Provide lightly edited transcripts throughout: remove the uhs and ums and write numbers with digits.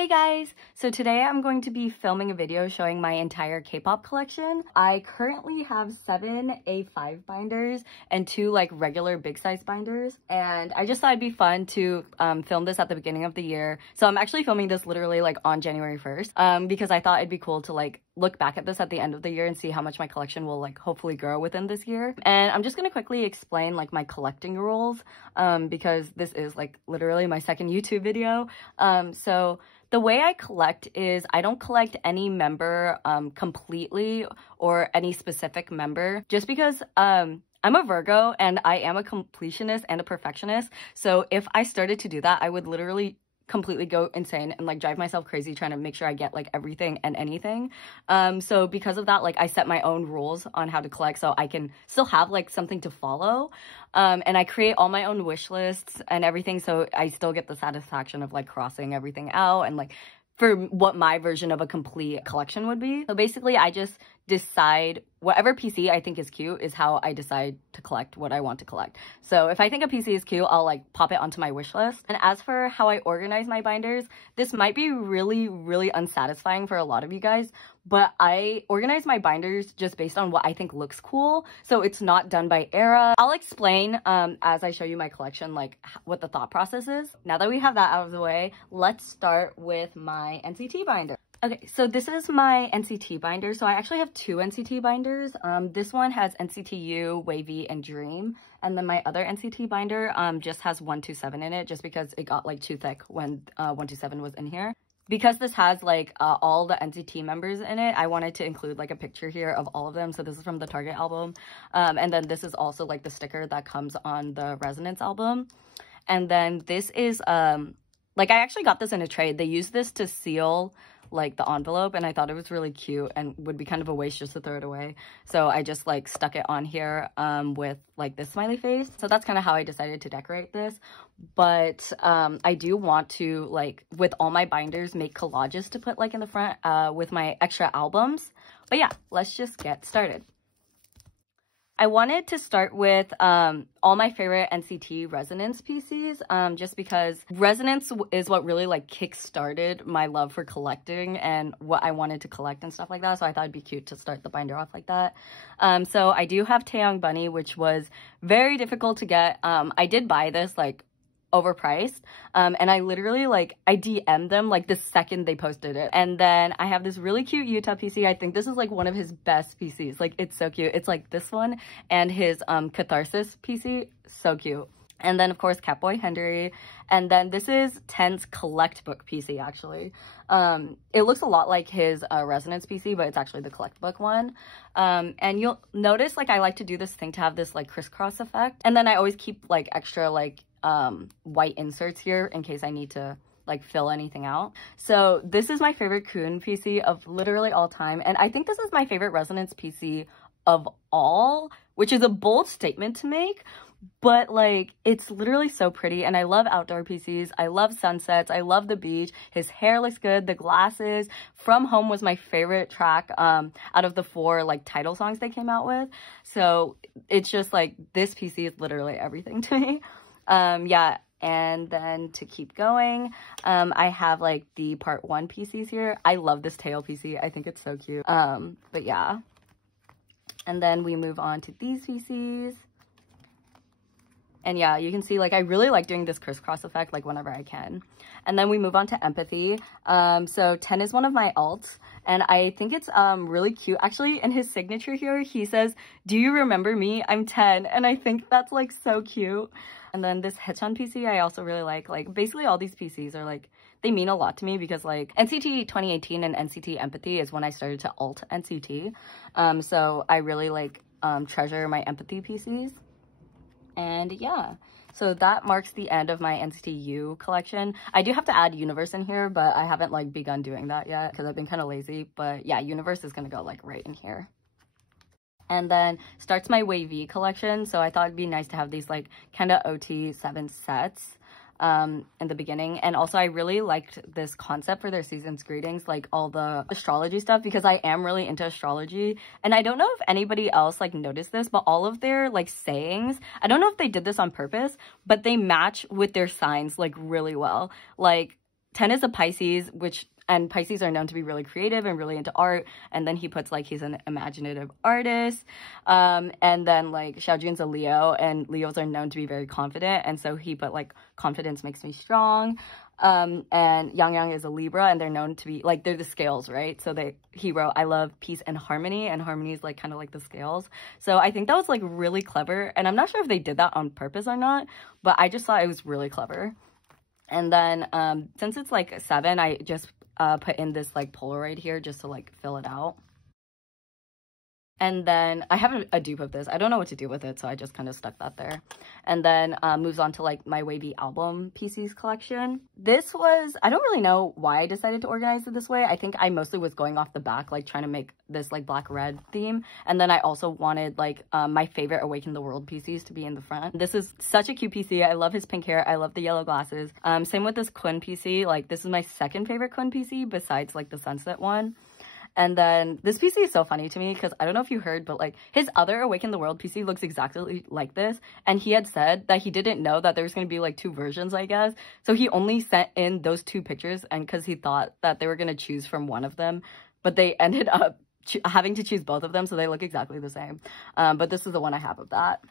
Hey guys! So today I'm going to be filming a video showing my entire K-pop collection. I currently have 7 A5 binders and 2 like regular big size binders, and I just thought it'd be fun to film this at the beginning of the year. So I'm actually filming this literally like on January 1st because I thought it'd be cool to like look back at this at the end of the year and see how much my collection will like hopefully grow within this year. And I'm just gonna quickly explain like my collecting rules because this is like literally my second YouTube video. So the way I collect is I don't collect any member completely or any specific member, just because I'm a Virgo and I am a completionist and a perfectionist. So if I started to do that, I would literally completely go insane and like drive myself crazy trying to make sure I get like everything and anything. So because of that, like I set my own rules on how to collect so I can still have like something to follow. And I create all my own wish lists and everything, so I still get the satisfaction of like crossing everything out and like for what my version of a complete collection would be. So basically I just decide whatever PC I think is cute is how I decide to collect what I want to collect. So if I think a PC is cute, I'll like pop it onto my wish list. And as for how I organize my binders, this might be really unsatisfying for a lot of you guys, but I organize my binders just based on what I think looks cool. So it's not done by era. I'll explain as I show you my collection, like what the thought process is. Now that we have that out of the way, let's start with my NCT binder. Okay, so this is my NCT binder. So I actually have 2 NCT binders. This one has NCTU, wayv, and Dream. And then my other NCT binder just has 127 in it, just because it got like too thick when 127 was in here. Because this has like all the NCT members in it, I wanted to include like a picture here of all of them. So this is from the Target album. And then this is also like the sticker that comes on the Resonance album. And then this is, like I actually got this in a trade. They used this to seal like the envelope, and I thought it was really cute and would be kind of a waste just to throw it away. So I just like stuck it on here with like this smiley face. So that's kind of how I decided to decorate this. But I do want to, like with all my binders, make collages to put like in the front with my extra albums. But yeah, let's just get started. I wanted to start with all my favorite NCT Resonance PCs, just because Resonance is what really like kick-started my love for collecting and what I wanted to collect and stuff like that. So I thought it'd be cute to start the binder off like that. So I do have Taeyong Bunny, which was very difficult to get. I did buy this like overpriced, and I literally like I DM'd them like the second they posted it. And then I have this really cute Utah PC. I think this is like one of his best PCs. Like it's so cute. It's like this one and his Catharsis PC, so cute. And then of course Catboy Henry. And then this is Ten's Collect Book PC actually. It looks a lot like his Resonance PC, but it's actually the Collect Book one. And you'll notice like I like to do this thing to have this like crisscross effect. And then I always keep like extra like white inserts here in case I need to like fill anything out. So this is my favorite Kun PC of literally all time, and I think this is my favorite Resonance PC of all, which is a bold statement to make, but like it's literally so pretty. And I love outdoor PCs, I love sunsets, I love the beach. His hair looks good, the glasses. From Home was my favorite track out of the 4 like title songs they came out with. So it's just like this PC is literally everything to me. Yeah, and then to keep going, I have like the part 1 PCs here. I love this tail PC. I think it's so cute. But yeah. And then we move on to these PCs. And yeah, you can see like I really like doing this crisscross effect like whenever I can. And then we move on to Empathy. So 10 is one of my alts, and I think it's really cute. Actually, in his signature here, he says, "Do you remember me? I'm 10." And I think that's like so cute. And then this Haechan PC I also really like. Like basically all these PCs are like, they mean a lot to me because like NCT 2018 and NCT Empathy is when I started to alt NCT. So I really like treasure my Empathy PCs. And yeah, so that marks the end of my NCTU collection. I do have to add Universe in here, but I haven't like begun doing that yet because I've been kind of lazy. But yeah, Universe is gonna go like right in here. And then starts my wayv collection. So I thought it'd be nice to have these like kind of OT 7 sets in the beginning. And also I really liked this concept for their season's greetings, like all the astrology stuff, because I am really into astrology. And I don't know if anybody else like noticed this, but all of their like sayings, I don't know if they did this on purpose, but they match with their signs like really well. Like 10 is a Pisces, and Pisces are known to be really creative and really into art. And then he puts like he's an imaginative artist. And then like Xiaojun's a Leo, and Leos are known to be very confident. And so he put like confidence makes me strong. And Yang Yang is a Libra, and they're known to be like, they're the scales, right? So he wrote, I love peace and harmony is like kind of like the scales. So I think that was like really clever. And I'm not sure if they did that on purpose or not, but I just thought it was really clever. And then since it's like 7, I just put in this like Polaroid here just to like fill it out. And then I have a dupe of this. I don't know what to do with it, so I just kind of stuck that there. And then moves on to like my wavy album PCs collection. This was, I don't really know why I decided to organize it this way. I think I mostly was going off the back, like trying to make this like black red theme. And then I also wanted like my favorite Awaken the World PCs to be in the front. This is such a cute PC. I love his pink hair. I love the yellow glasses. Same with this Kun PC. Like this is my second favorite Kun PC besides like the Sunset one. And then this PC is so funny to me because I don't know if you heard, but like his other Awaken the World PC looks exactly like this. And he had said that he didn't know that there was going to be like 2 versions, I guess. So he only sent in those 2 pictures, and because he thought that they were going to choose from one of them, but they ended up having to choose both of them. So they look exactly the same. But this is the one I have of that.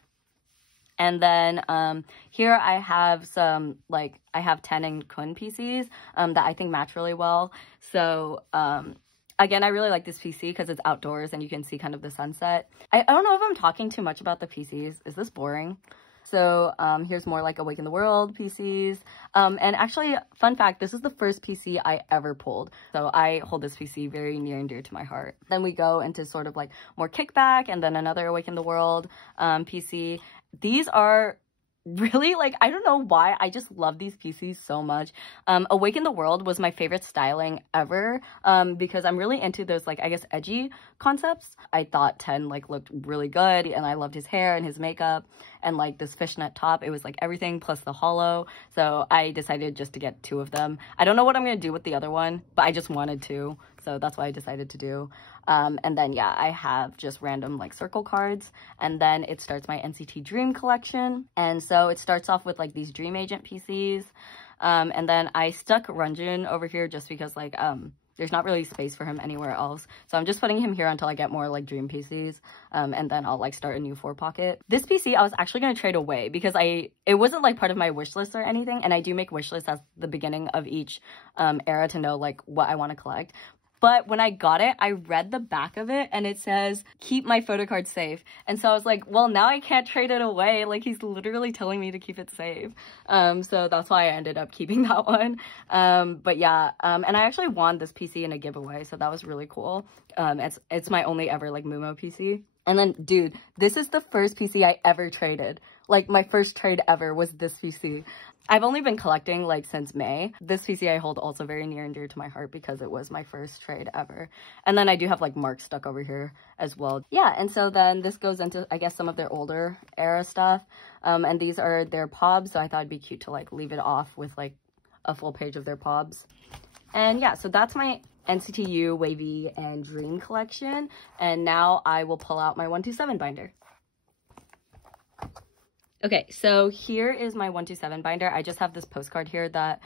And then here I have some, like, I have 10 and Kun PCs that I think match really well. So, again, I really like this PC because it's outdoors and you can see kind of the sunset. I don't know if I'm talking too much about the PCs. Is this boring? So here's more like Awaken the World PCs. And actually, fun fact, this is the first PC I ever pulled. So I hold this PC very near and dear to my heart. Then we go into sort of like more kickback, and then another Awaken the World PC. These are really, like, I don't know why, I just love these PCs so much. Awaken the World was my favorite styling ever because I'm really into those, like, I guess edgy concepts. I thought 10 like looked really good, and I loved his hair and his makeup and like this fishnet top. It was like everything plus the hollow, so I decided just to get 2 of them. I don't know what I'm gonna do with the other one, but I just wanted to, so that's what I decided to do. And then yeah, I have just random like circle cards, and then it starts my NCT Dream collection. And so it starts off with like these Dream Agent PCs, and then I stuck Runjun over here just because like there's not really space for him anywhere else, so I'm just putting him here until I get more like Dream PCs, and then I'll like start a new 4-pocket. This PC I was actually going to trade away because it wasn't like part of my wish list or anything, and I do make wish lists at the beginning of each era to know like what I want to collect. But when I got it, I read the back of it and it says, keep my photocard safe. And so I was like, well, now I can't trade it away. Like, he's literally telling me to keep it safe. So that's why I ended up keeping that one. But yeah, and I actually won this PC in a giveaway, so that was really cool. It's my only ever like Mumo PC. And then, dude, this is the first PC I ever traded. Like, my first trade ever was this PC. I've only been collecting like since May. This PC I hold also very near and dear to my heart because it was my first trade ever. And then I do have like marks stuck over here as well. Yeah, and so then this goes into, I guess, some of their older era stuff. And these are their pobs, so I thought it'd be cute to like leave it off with like a full page of their pobs. And yeah, so that's my NCTU, Wavy, and Dream collection. And now I will pull out my 127 binder. Okay, so here is my 127 binder. I just have this postcard here that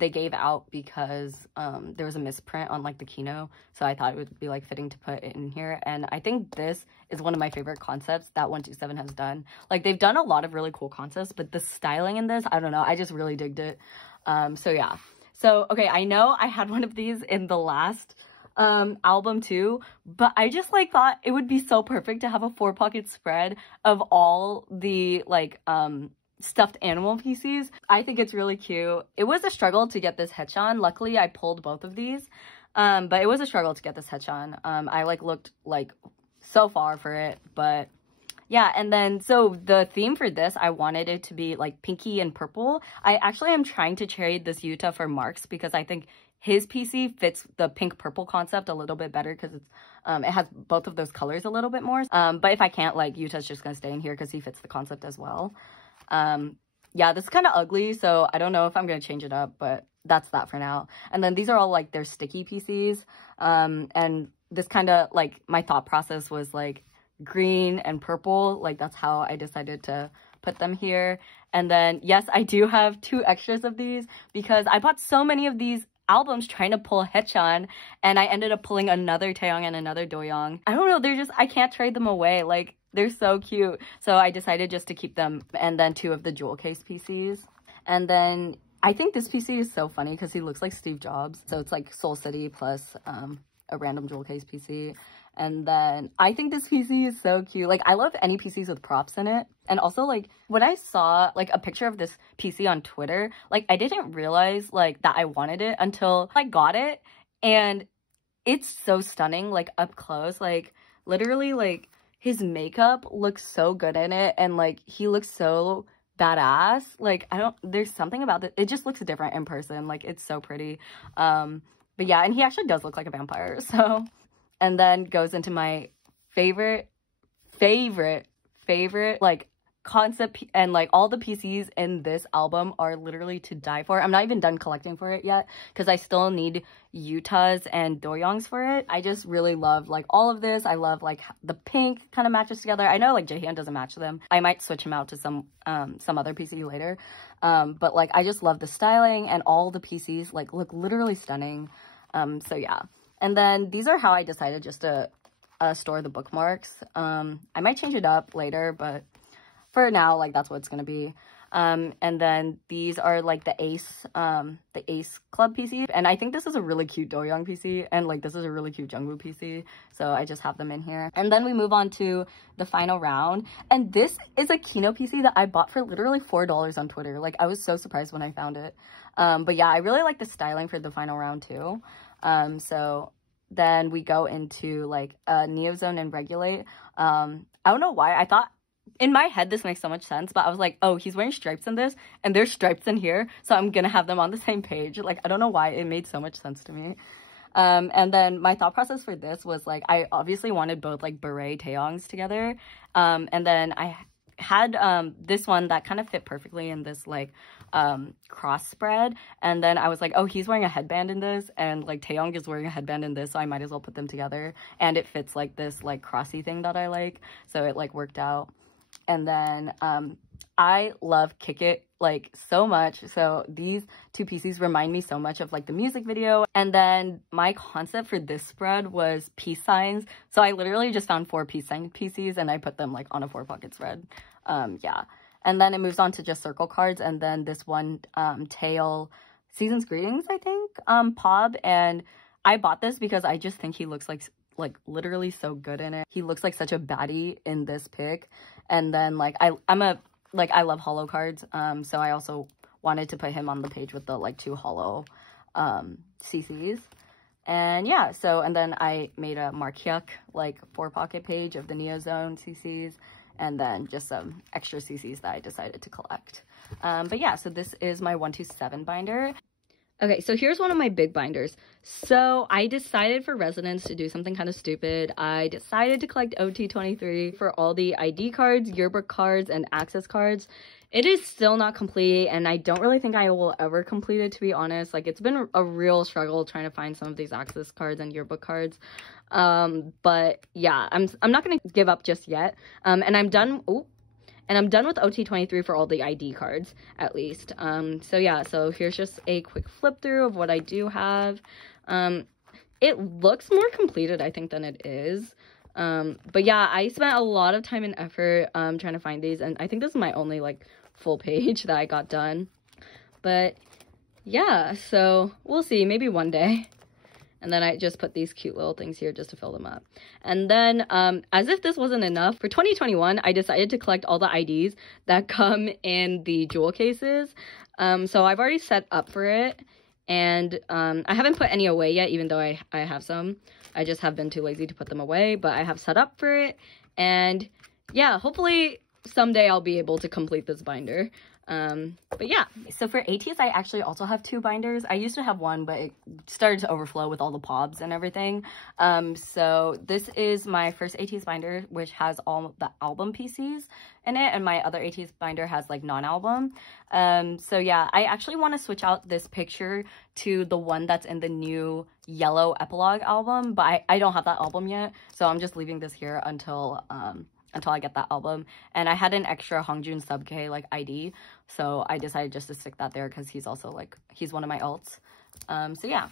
they gave out because there was a misprint on like the Kino, so I thought it would be like fitting to put it in here. And I think this is one of my favorite concepts that 127 has done. Like, they've done a lot of really cool concepts, but the styling in this, I don't know, I just really digged it. So yeah. So okay, I know I had one of these in the last album too, but I just like thought it would be so perfect to have a 4-pocket spread of all the like stuffed animal PCs. I think it's really cute. It was a struggle to get this Hechan. Luckily I pulled both of these, but it was a struggle to get this Hechan. I like looked like so far for it, but yeah. And then so the theme for this, I wanted it to be like pinky and purple. I actually am trying to trade this Yuta for Marks because I think his PC fits the pink-purple concept a little bit better because it's it has both of those colors a little bit more. But if I can't, like, Yuta's just gonna stay in here because he fits the concept as well. Yeah, this is kind of ugly, so I don't know if I'm gonna change it up, but that's that for now. And then these are all like their sticky PCs. And this kind of like my thought process was like green and purple. Like, that's how I decided to put them here. And then, yes, I do have 2 extras of these because I bought so many of these albums trying to pull Haechan, and I ended up pulling another Taeyong and another Doyoung. I don't know, they're just, I can't trade them away. Like, they're so cute. So I decided just to keep them, and then 2 of the jewel case PCs. And then I think this PC is so funny because he looks like Steve Jobs. So it's like Soul City plus a random jewel case PC. And then I think this PC is so cute. Like, I love any PCs with props in it. And also, like, when I saw, like, a picture of this PC on Twitter, like, I didn't realize, like, that I wanted it until I got it. And it's so stunning, like, up close. Like, literally, like, his makeup looks so good in it. And, like, he looks so badass. Like, there's something about it. It just looks different in person. Like, it's so pretty. But yeah, and he actually does look like a vampire, so... And then goes into my favorite, like, concept, and, like, all the PCs in this album are literally to die for. I'm not even done collecting for it yet, because I still need Yuta's and Doyoung's for it. I just really love, like, all of this. I love, like, the pink kind of matches together. I know, like, Jaehyun doesn't match them. I might switch him out to some other PC later. But, like, I just love the styling, and all the PCs, like, look literally stunning. So, yeah. And then these are how I decided just to store the bookmarks. I might change it up later, but for now, like, that's what it's gonna be. And then these are like the Ace Club PC. And I think this is a really cute Doyoung PC, and like this is a really cute Jungwoo PC. So I just have them in here. And then we move on to the final round. And this is a Kino PC that I bought for literally $4 on Twitter. Like, I was so surprised when I found it. But yeah, I really like the styling for the final round too. So then we go into like Neozone and Regulate. I don't know why. I thought in my head this makes so much sense, but I was like, oh, he's wearing stripes in this and there's stripes in here, so I'm gonna have them on the same page. Like, I don't know why, it made so much sense to me. And then my thought process for this was like, I obviously wanted both like beret Taeyongs together. And then I had this one that kind of fit perfectly in this like cross spread, and then I was like, oh, he's wearing a headband in this, and like Taeyong is wearing a headband in this, so I might as well put them together, and it fits like this like crossy thing that I like, so it like worked out. And then I love Kick It like so much, so these 2 PCs remind me so much of like the music video. And then my concept for this spread was peace signs, so I literally just found 4 peace sign PCs and I put them like on a 4-pocket spread. Yeah. And then it moves on to just circle cards, and then this one Tail Season's Greetings, I think, Pob. And I bought this because I just think he looks like literally so good in it. He looks like such a baddie in this pic. And then like I love holo cards, so I also wanted to put him on the page with the like 2 holo CCs. And yeah, so and then I made a Markyuk like 4-pocket page of the Neozone CCs, and then just some extra CCs that I decided to collect. But yeah, so this is my 127 binder. Okay, so here's one of my big binders. So I decided for Resonance to do something kind of stupid. I decided to collect OT23 for all the ID cards, yearbook cards, and access cards. It is still not complete, and I don't really think I will ever complete it, to be honest. Like, it's been a real struggle trying to find some of these access cards and yearbook cards. But yeah, I'm not gonna give up just yet. And I'm done. And I'm done with OT23 for all the ID cards, at least. So yeah, so here's just a quick flip through of what I do have. It looks more completed, I think, than it is. But yeah, I spent a lot of time and effort trying to find these, and I think this is my only like full page that I got done. But yeah, so we'll see, maybe one day. And then I just put these cute little things here just to fill them up. And then, as if this wasn't enough, for 2021, I decided to collect all the IDs that come in the jewel cases. So I've already set up for it. And I haven't put any away yet, even though I have some. I just have been too lazy to put them away. But I have set up for it. And yeah, hopefully someday I'll be able to complete this binder. But yeah, so for ateez, I actually also have 2 binders. I used to have 1, but it started to overflow with all the pobs and everything. So this is my first ateez binder, which has all the album PCs in it, and my other ateez binder has like non-album. So yeah, I actually want to switch out this picture to the one that's in the new yellow epilogue album, but I don't have that album yet, so I'm just leaving this here until until I get that album. And I had an extra Hongjoon sub K like ID, so I decided just to stick that there because he's also like, he's one of my alts. So yeah.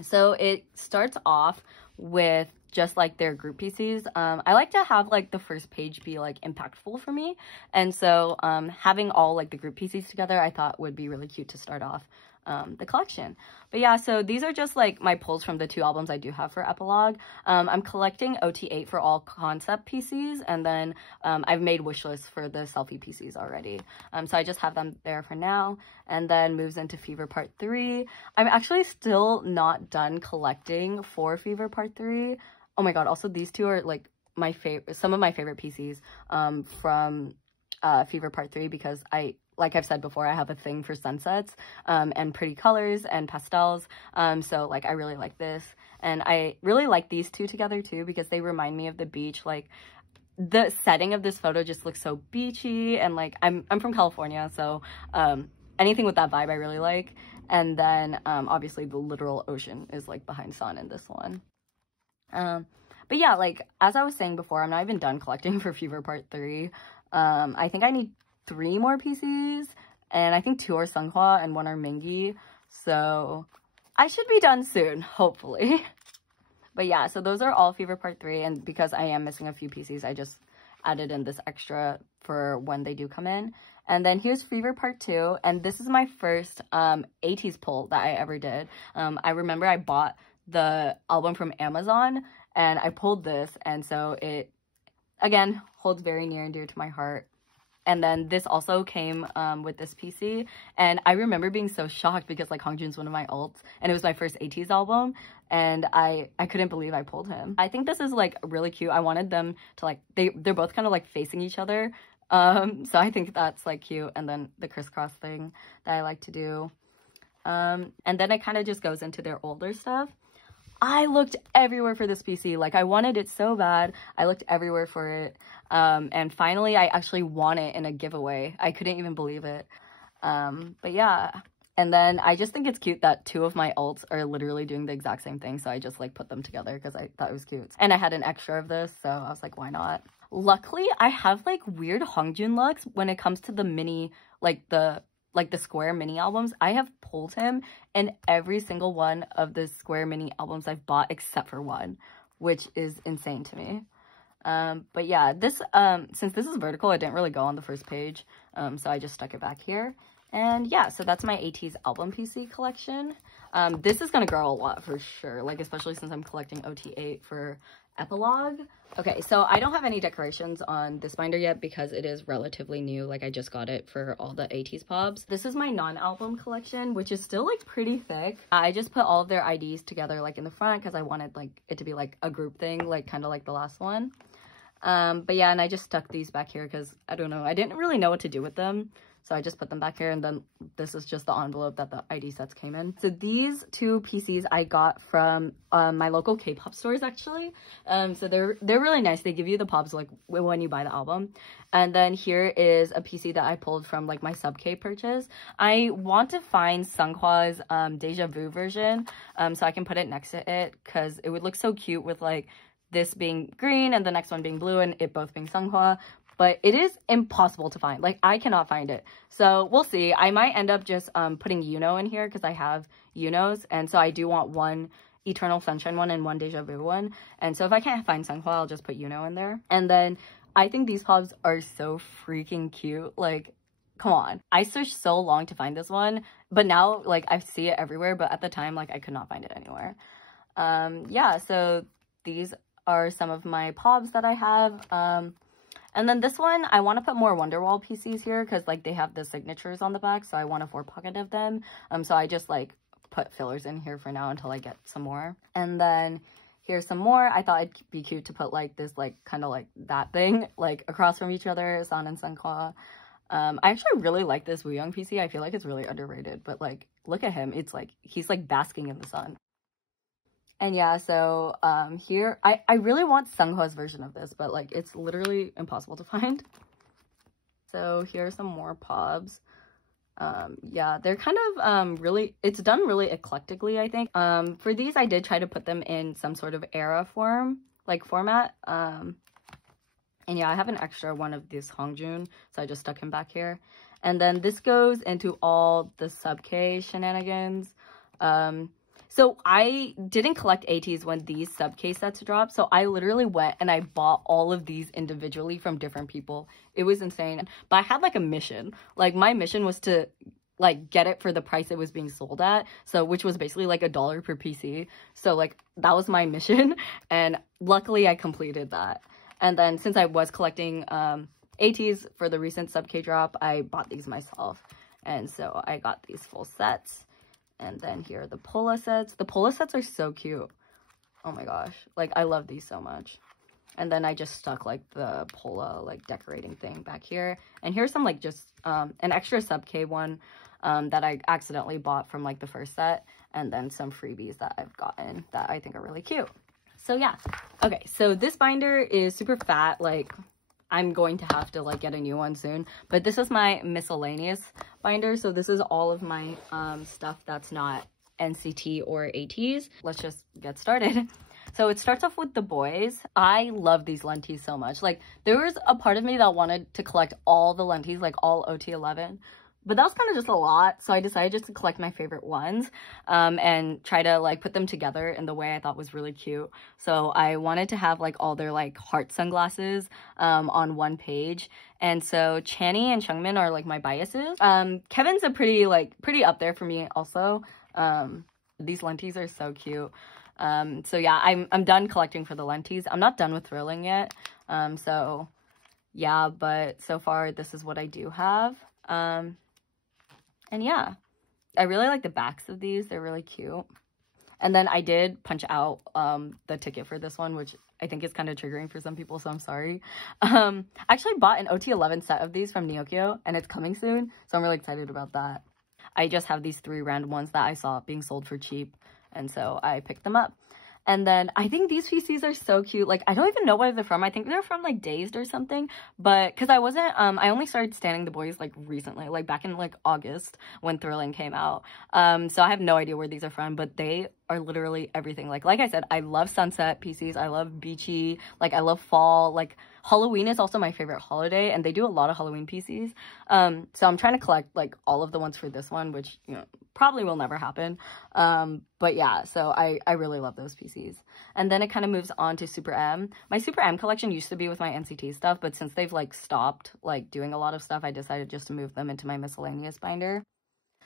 So it starts off with just like their group PCs. I like to have like the first page be like impactful for me, and so having all like the group PCs together I thought would be really cute to start off the collection. But yeah, so these are just like my pulls from the 2 albums I do have for Epilogue. I'm collecting OT8 for all concept PCs, and then I've made wish lists for the selfie PCs already. So I just have them there for now, and then moves into Fever Part 3. I'm actually still not done collecting for Fever Part 3. Oh my god, also these 2 are like my favorite, some of my favorite PCs from Fever Part 3, because like I've said before, I have a thing for sunsets and pretty colors and pastels. So like I really like this, and I really like these 2 together too because they remind me of the beach. Like the setting of this photo just looks so beachy, and like I'm from California, so anything with that vibe I really like. And then obviously the literal ocean is like behind Sun in this one. But yeah, like as I was saying before, I'm not even done collecting for Fever Part 3. I think I need 3 more PCs, and I think 2 are Seonghwa and 1 are Mingi, so I should be done soon, hopefully. But yeah, so those are all Fever Part 3, and because I am missing a few PCs, I just added in this extra for when they do come in. And then here's Fever Part 2, and this is my first ateez pull that I ever did. I remember I bought the album from Amazon, and I pulled this, and so it, again, holds very near and dear to my heart. And then this also came with this PC, and I remember being so shocked because like Hongjoon's one of my alts, and it was my first ateez album, and I couldn't believe I pulled him. I think this is like really cute. I wanted them to like, they're both kind of like facing each other, so I think that's like cute. And then the crisscross thing that I like to do, and then it kind of just goes into their older stuff. I looked everywhere for this PC. Like, I wanted it so bad. I looked everywhere for it. And finally, I actually won it in a giveaway. I couldn't even believe it. But yeah. And then I just think it's cute that 2 of my alts are literally doing the exact same thing. So I just, like, put them together because I thought it was cute. And I had an extra of this, so I was like, why not? Luckily, I have, like, weird Hongjoon looks when it comes to the mini, like the Square mini albums. I have pulled him in every single one of the Square mini albums I've bought except for 1, which is insane to me. But yeah, this since this is vertical, it didn't really go on the first page, so I just stuck it back here. And yeah, so that's my ateez album PC collection. This is gonna grow a lot for sure, like especially since I'm collecting OT8 for Epilogue. Okay, so I don't have any decorations on this binder yet because it is relatively new. Like I just got it for all the ateez pobs. This is my non-album collection, which is still like pretty thick. I just put all of their IDs together like in the front because I wanted like it to be like a group thing, like kind of like the last one. But yeah, and I just stuck these back here because I don't know, I didn't really know what to do with them. So I just put them back here, and then this is just the envelope that the ID sets came in. So these 2 PCs I got from my local K-pop stores, actually. So they're really nice. They give you the pops like when you buy the album. And then here is a PC that I pulled from like my sub K purchase. I want to find Seonghwa's Deja Vu version, so I can put it next to it because it would look so cute with like this being green and the next one being blue and it both being Seonghwa. But it is impossible to find. Like, I cannot find it. So, we'll see. I might end up just putting Yuno in here because I have Yunos. And so, I do want 1 Eternal Sunshine one and 1 Deja Vu one. And so, if I can't find Seonghwa, I'll just put Yuno in there. And then, I think these pops are so freaking cute. Like, come on. I searched so long to find this one. But now, like, I see it everywhere. But at the time, like, I could not find it anywhere. Yeah, so these are some of my pops that I have. And then this one, I want to put more Wonderwall PCs here because, like, they have the signatures on the back, so I want a 4-pocket of them. So I just, like, put fillers in here for now until I get some more. And then here's some more. I thought it'd be cute to put, like, this, like, kind of like that thing, like, across from each other, San and Seonghwa. I actually really like this Wooyoung PC. I feel like it's really underrated, but, like, look at him. It's, like, he's, like, basking in the sun. And yeah, so here, I really want Seonghwa's version of this, but like it's literally impossible to find. So here are some more pobs. Yeah, they're kind of really, it's done really eclectically, I think. For these, I did try to put them in some sort of era format. And yeah, I have an extra one of this Hongjun, so I just stuck him back here. And then this goes into all the sub-K shenanigans. So I didn't collect ateez when these sub-K sets dropped, so I literally went and I bought all of these individually from different people. It was insane. But I had like a mission. Like my mission was to like get it for the price it was being sold at, so which was basically like $1 per PC. So like that was my mission, and luckily I completed that. And then since I was collecting ateez for the recent sub-K drop, I bought these myself, and so I got these full sets. And then here are the Pola sets. The Pola sets are so cute. Oh my gosh. Like, I love these so much. And then I just stuck, like, the Pola, like, decorating thing back here. And here's some, like, just an extra sub-K one that I accidentally bought from, like, the first set. And then some freebies that I've gotten that I think are really cute. So, yeah. Okay, so this binder is super fat. Like, I'm going to have to like get a new one soon, but this is my miscellaneous binder. So this is all of my stuff that's not NCT or ateez. Let's just get started. So it starts off with the boys. I love these lenties so much. Like there was a part of me that wanted to collect all the lenties, like all OT11, but that was kind of just a lot. So I decided just to collect my favorite ones and try to like put them together in the way I thought was really cute. So I wanted to have like all their like heart sunglasses on one page. And so Channy and Seungmin are like my biases. Kevin's a pretty up there for me also. These lenties are so cute. So yeah, I'm done collecting for the lenties. I'm not done with thrilling yet. So yeah, but so far this is what I do have. And yeah, I really like the backs of these. They're really cute. And then I did punch out the ticket for this one, which I think is kind of triggering for some people, so I'm sorry. I actually bought an OT11 set of these from Neokyo, and it's coming soon, so I'm really excited about that. I just have these 3 random ones that I saw being sold for cheap, and so I picked them up. And then I think these PCs are so cute. Like, I don't even know where they're from. I think they're from, like, Dazed or something. But, because I wasn't, I only started standing the boys, like, recently. Like, back in, like, August when Thrilling came out. So I have no idea where these are from. But they are literally everything. Like I said, I love sunset PCs. I love beachy. Like, I love fall. Like, Halloween is also my favorite holiday. And they do a lot of Halloween PCs. So I'm trying to collect, like, all of the ones for this one. Which, you know, probably will never happen. But yeah, so I really love those PCs. And then it kind of moves on to Super M. My Super M collection used to be with my NCT stuff, but since they've like stopped like doing a lot of stuff, I decided just to move them into my miscellaneous binder.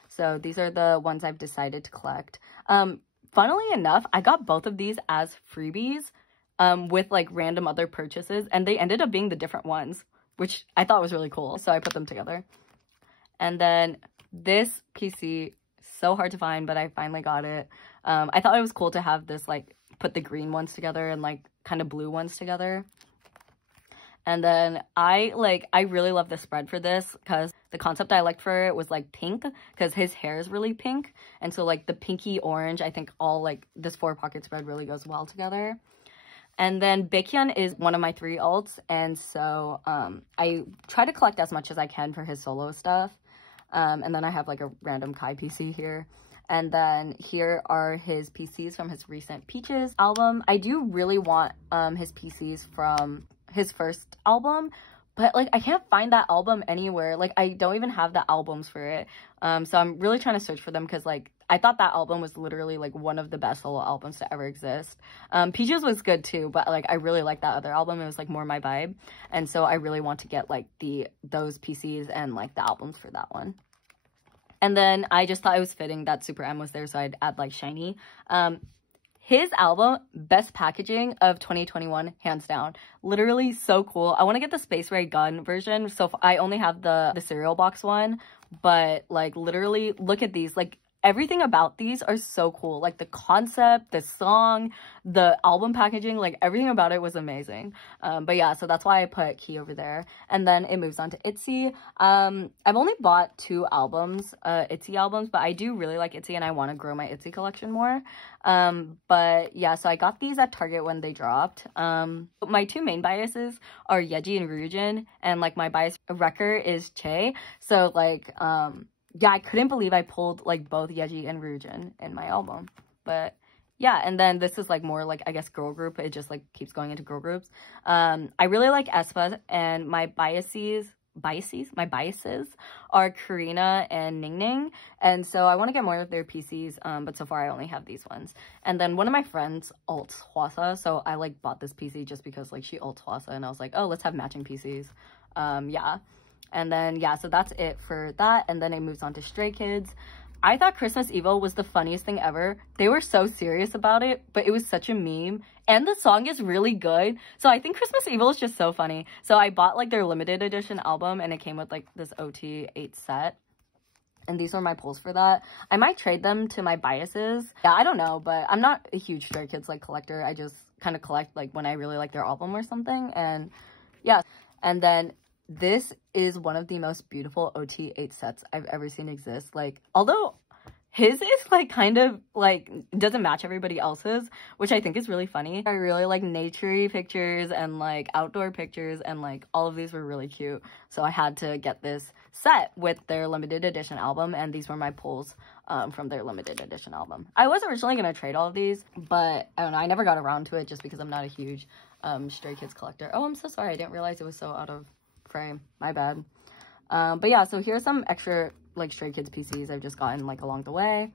So these are the ones I've decided to collect. Funnily enough, I got both of these as freebies with like random other purchases, and they ended up being the different ones, which I thought was really cool. So I put them together. And then this PC, so hard to find, but I finally got it. I thought it was cool to have this, like, put the green ones together and, like, kind of blue ones together. And then I really love the spread for this because the concept I liked for it was, like, pink because his hair is really pink. And so, like, the pinky orange, I think all, like, this 4-pocket spread really goes well together. And then Baekhyun is one of my 3 alts. And so I try to collect as much as I can for his solo stuff. And then I have like a random Kai PC here. And then here are his PCs from his recent Peaches album. I do really want his PCs from his first album, but like I can't find that album anywhere. Like I don't even have the albums for it. So I'm really trying to search for them because like I thought that album was literally like one of the best solo albums to ever exist. Peaches was good too, but like I really liked that other album. It was like more my vibe. And so I really want to get like those PCs and like the albums for that one. And then I just thought it was fitting that Super M was there, so I'd add, like, Shiny. His album, best packaging of 2021, hands down. Literally so cool. I want to get the Space Ray Gun version, so I only have the cereal box one. But, like, literally, look at these. Like, everything about these are so cool. Like, the concept, the song, the album packaging, like, everything about it was amazing. But yeah, so that's why I put Key over there. And then it moves on to itzy. I've only bought 2 albums, itzy albums, but I do really like itzy and I want to grow my itzy collection more. But yeah, so I got these at Target when they dropped. My 2 main biases are Yeji and Ryujin, and like my bias wrecker is Che. So like, yeah, I couldn't believe I pulled, like, both Yeji and Ryujin in my album. But, yeah, and then this is like more like, I guess, girl group. It just like keeps going into girl groups. I really like aespa, and my biases are Karina and Ningning, and so I want to get more of their PCs, but so far I only have these ones. And then one of my friends alts hwasa, so I like bought this PC just because like she alts hwasa, and I was like, oh, let's have matching PCs. Yeah, and then yeah, so that's it for that. And then it moves on to Stray Kids. I thought Christmas Evil was the funniest thing ever. They were so serious about it, but it was such a meme. And the song is really good. So I think Christmas Evil is just so funny. So I bought like their limited edition album, and it came with like this OT8 set. And these were my pulls for that. I might trade them to my biases. Yeah, I don't know, but I'm not a huge Stray Kids like collector. I just kind of collect like when I really like their album or something. And yeah, and then this is one of the most beautiful OT8 sets I've ever seen exist. Like, although his is like kind of like doesn't match everybody else's, which I think is really funny. I really like naturey pictures and like outdoor pictures, and like all of these were really cute. So I had to get this set with their limited edition album, and these were my pulls from their limited edition album. I was originally gonna trade all of these, but I don't know, I never got around to it just because I'm not a huge Stray Kids collector. Oh, I'm so sorry, I didn't realize it was so out of frame, my bad. But yeah, so here's some extra like Stray Kids PCs I've just gotten like along the way.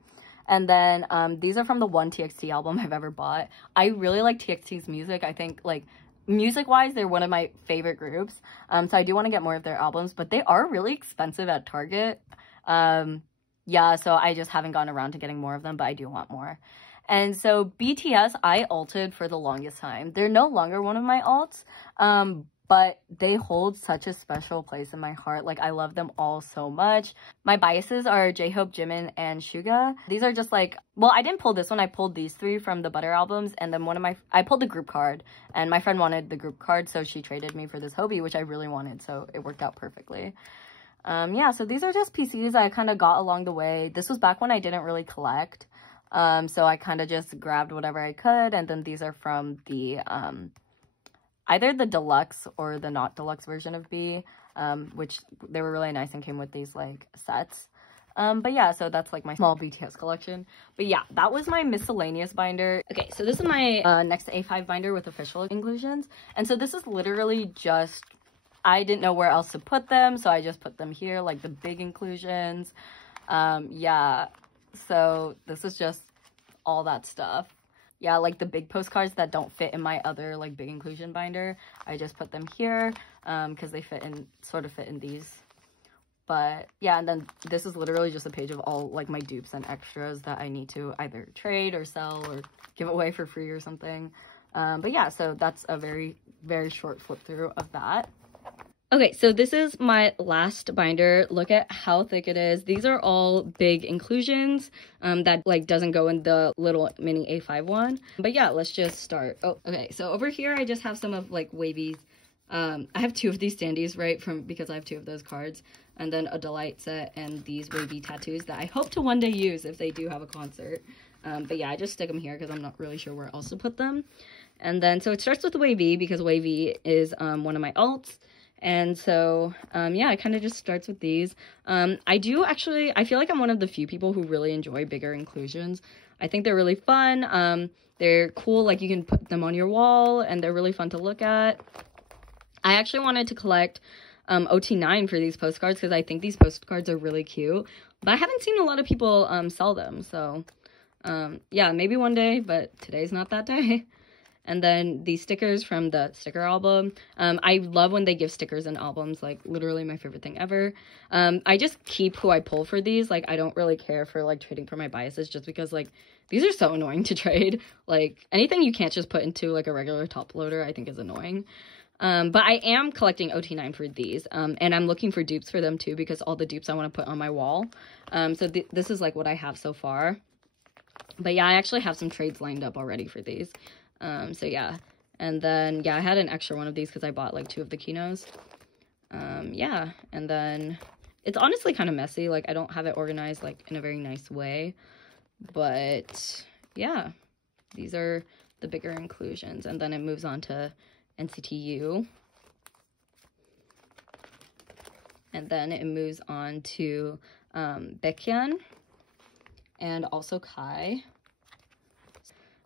And then these are from the one TXT album I've ever bought. I really like TXT's music. I think like music wise they're one of my favorite groups, so I do want to get more of their albums, but they are really expensive at Target. Yeah, so I just haven't gotten around to getting more of them, but I do want more. And so BTS I alted for the longest time. They're no longer one of my alts, but they hold such a special place in my heart. Like, I love them all so much. My biases are J-Hope, Jimin, and Suga. These are just like, well, I didn't pull this one. I pulled these three from the Butter albums, and then I pulled the group card, and my friend wanted the group card, so she traded me for this Hobie, which I really wanted, so it worked out perfectly. Yeah, so these are just PCs I kind of got along the way. This was back when I didn't really collect, so I kind of just grabbed whatever I could, and then these are from the, either the deluxe or the not deluxe version of B, which they were really nice and came with these like sets. But yeah, so that's like my small BTS collection. But yeah, that was my miscellaneous binder. Okay, so this is my next A5 binder with official inclusions. And so this is literally just, I didn't know where else to put them, so I just put them here, like the big inclusions. Yeah, so this is just all that stuff. Yeah, like the big postcards that don't fit in my other like big inclusion binder, I just put them here because they sort of fit in these. But yeah, and then this is literally just a page of all like my dupes and extras that I need to either trade or sell or give away for free or something. But yeah, so that's a very, very short flip through of that. Okay, so this is my last binder. Look at how thick it is. These are all big inclusions that like doesn't go in the little mini A5 one. But yeah, let's just start. Oh, okay, so over here I just have some of like wavies. I have two of these standees, right, because I have two of those cards. And then a Delight set and these wavy tattoos that I hope to one day use if they do have a concert. But yeah, I just stick them here because I'm not really sure where else to put them. And then, so it starts with wavy because wavy is one of my alts. And so, yeah, it kind of just starts with these. I feel like I'm one of the few people who really enjoy bigger inclusions. I think they're really fun. They're cool, like you can put them on your wall, and they're really fun to look at. I actually wanted to collect OT9 for these postcards because I think these postcards are really cute. But I haven't seen a lot of people sell them, so yeah, maybe one day, but today's not that day. And then these stickers from the sticker album. I love when they give stickers in albums, like literally my favorite thing ever. I just keep who I pull for these. Like, I don't really care for like trading for my biases just because like these are so annoying to trade. Like, anything you can't just put into like a regular top loader I think is annoying. But I am collecting OT9 for these, and I'm looking for dupes for them too because all the dupes I want to put on my wall. So this is like what I have so far. But yeah, I actually have some trades lined up already for these. So yeah, and then yeah, I had an extra one of these because I bought like 2 of the Kinos. Yeah, and then it's honestly kind of messy, like I don't have it organized like in a very nice way, but yeah, these are the bigger inclusions. And then it moves on to NCTU, and then it moves on to Baekhyun and also Kai.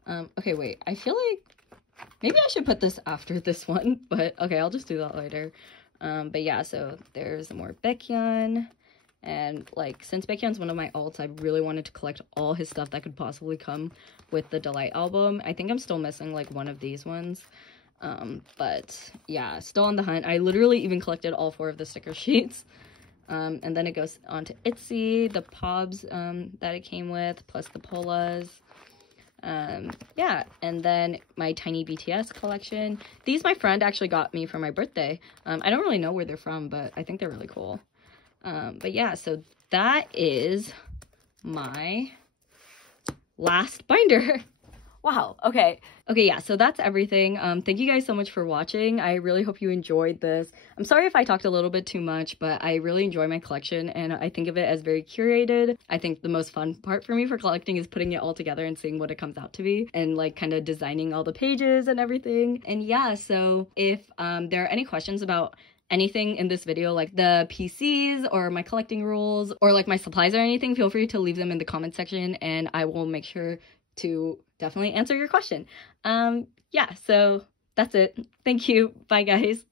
Okay, wait, I feel like maybe I should put this after this one, but okay, I'll just do that later. But yeah, so there's more Baekhyun, and like, since Baekhyun's one of my alts, I really wanted to collect all his stuff that could possibly come with the Delight album. I think I'm still missing like one of these ones. But yeah, still on the hunt. I literally even collected all 4 of the sticker sheets. And then it goes on to Itzy, the pobs that it came with, plus the polas. Yeah, and then my tiny BTS collection. These my friend actually got me for my birthday. I don't really know where they're from, but I think they're really cool. But yeah, so that is my last binder. Wow, okay. Okay, yeah, so that's everything. Thank you guys so much for watching. I really hope you enjoyed this. I'm sorry if I talked a little bit too much, but I really enjoy my collection, and I think of it as very curated. I think the most fun part for me for collecting is putting it all together and seeing what it comes out to be, and like kind of designing all the pages and everything. And yeah, so if there are any questions about anything in this video, like the PCs or my collecting rules or like my supplies or anything, feel free to leave them in the comment section, and I will make sure to definitely answer your question. Yeah, so that's it. Thank you. Bye, guys.